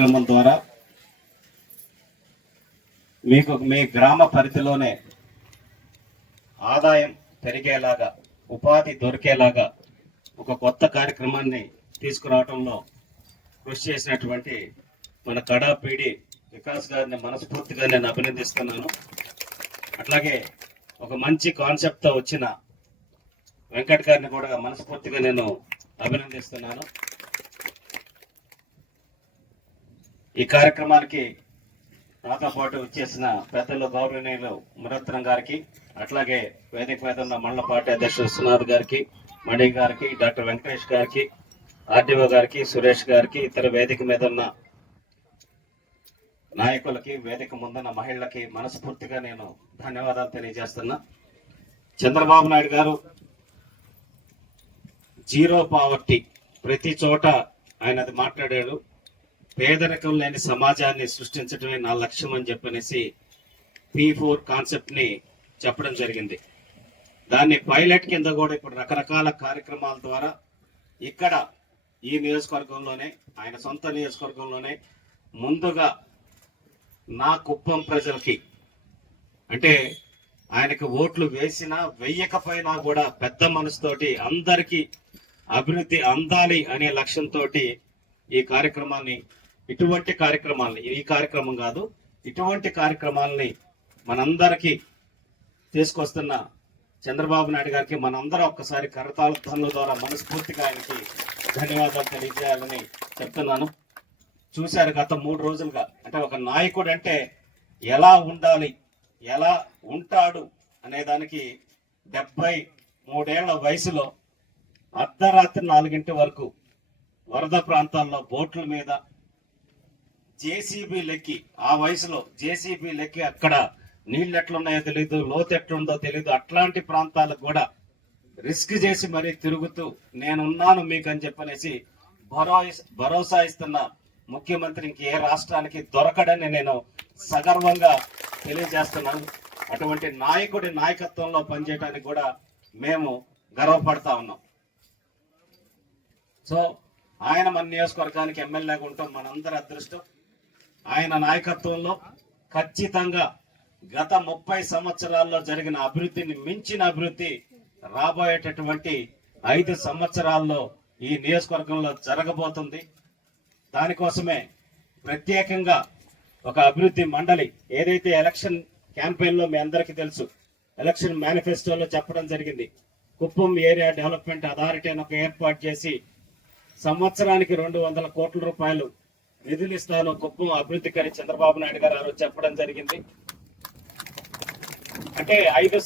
కార్యక్రమం ద్వారా మీకు మీ గ్రామ పరిధిలోనే ఆదాయం పెరిగేలాగా, ఉపాధి దొరికేలాగా ఒక కొత్త కార్యక్రమాన్ని తీసుకురావడంలో కృషి చేసినటువంటి మన కడా పీడి వికాస్ గారిని మనస్ఫూర్తిగా నేను అభినందిస్తున్నాను. అట్లాగే ఒక మంచి కాన్సెప్ట్తో వచ్చిన వెంకట్ గారిని కూడా మనస్ఫూర్తిగా నేను అభినందిస్తున్నాను. ఈ కార్యక్రమానికి నాతో పాటు వచ్చేసిన పెద్దలు గౌరవనీయులు మురత్నం గారికి, అట్లాగే వేదిక మీద ఉన్న మండల పార్టీ అధ్యక్షుడు సునాథ్ గారికి, మణి గారికి, డాక్టర్ వెంకటేష్ గారికి, ఆర్డీఓ గారికి, సురేష్ గారికి, ఇతర వేదిక మీద ఉన్న నాయకులకి, వేదిక ముందున్న మహిళలకి మనస్ఫూర్తిగా నేను ధన్యవాదాలు తెలియజేస్తున్నా. చంద్రబాబు నాయుడు గారు జీరో పావర్టీ ప్రతి చోట ఆయనది మాట్లాడాడు. పేదరికం లేని సమాజాన్ని సృష్టించడమే నా లక్ష్యం అని చెప్పనేసి P4 కాన్సెప్ట్ ని చెప్పడం జరిగింది. దాన్ని పైలట్ కింద కూడా ఇప్పుడు రకరకాల కార్యక్రమాల ద్వారా ఇక్కడ ఈ నియోజకవర్గంలోనే, ఆయన సొంత నియోజకవర్గంలోనే ముందుగా నా కుప్పం ప్రజలకి, అంటే ఆయనకు ఓట్లు వేసినా వెయ్యకపోయినా కూడా పెద్ద మనసుతోటి అందరికీ అభివృద్ధి అందాలి అనే లక్ష్యంతో ఈ కార్యక్రమాన్ని, ఇటువంటి కార్యక్రమాలని, ఈ కార్యక్రమం కాదు, ఇటువంటి కార్యక్రమాలని మనందరికీ తీసుకొస్తున్న చంద్రబాబు నాయుడు గారికి మనందరం ఒక్కసారి కరతాళ ధ్వనుల ద్వారా మనస్ఫూర్తిగా ఆయనకి ధన్యవాదాలు తెలియజేయాలని చెప్తున్నాను. చూశారు గత 3 రోజులుగా, అంటే ఒక నాయకుడు అంటే ఎలా ఉండాలి, ఎలా ఉంటాడు అనే దానికి 73 ఏళ్ల వయసులో అర్ధరాత్రి 4 గంటల వరకు వరద ప్రాంతాల్లో బోట్ల మీద జేసీబీ లెక్కి, ఆ వయసులో జేసీబీ లెక్కి అక్కడ నీళ్ళు ఎట్లున్నాయో తెలియదు, లోతు ఎట్లుందో తెలియదు, అట్లాంటి ప్రాంతాలకు కూడా రిస్క్ చేసి మరీ తిరుగుతూ నేనున్నాను మీకు అని చెప్పనేసి భరోసా ఇస్తున్న ముఖ్యమంత్రి ఇంకే రాష్ట్రానికి దొరకడని నేను సగర్వంగా తెలియజేస్తున్నాను. అటువంటి నాయకుడి నాయకత్వంలో పనిచేయడానికి కూడా మేము గర్వపడతా ఉన్నాం. సో ఆయన మన నియోజకవర్గానికి ఎమ్మెల్యేగా ఉంటాం మనందరి అదృష్టం. ఆయన నాయకత్వంలో ఖచ్చితంగా గత 30 సంవత్సరాల్లో జరిగిన అభివృద్ధిని మించిన అభివృద్ధి రాబోయేటటువంటి 5 సంవత్సరాల్లో ఈ నియోజకవర్గంలో జరగబోతుంది. దానికోసమే ప్రత్యేకంగా ఒక అభివృద్ధి మండలి, ఏదైతే ఎలక్షన్ క్యాంపెయిన్లో మీ అందరికీ తెలుసు, ఎలక్షన్ మేనిఫెస్టోలో చెప్పడం జరిగింది, కుప్పం ఏరియా డెవలప్మెంట్ అథారిటీ అని ఒక ఏర్పాటు చేసి సంవత్సరానికి 200 కోట్ల రూపాయలు నిధులు ఇస్తాను కుప్పం అభివృద్ధికని చంద్రబాబు నాయుడు గారు చెప్పడం జరిగింది. అంటే 5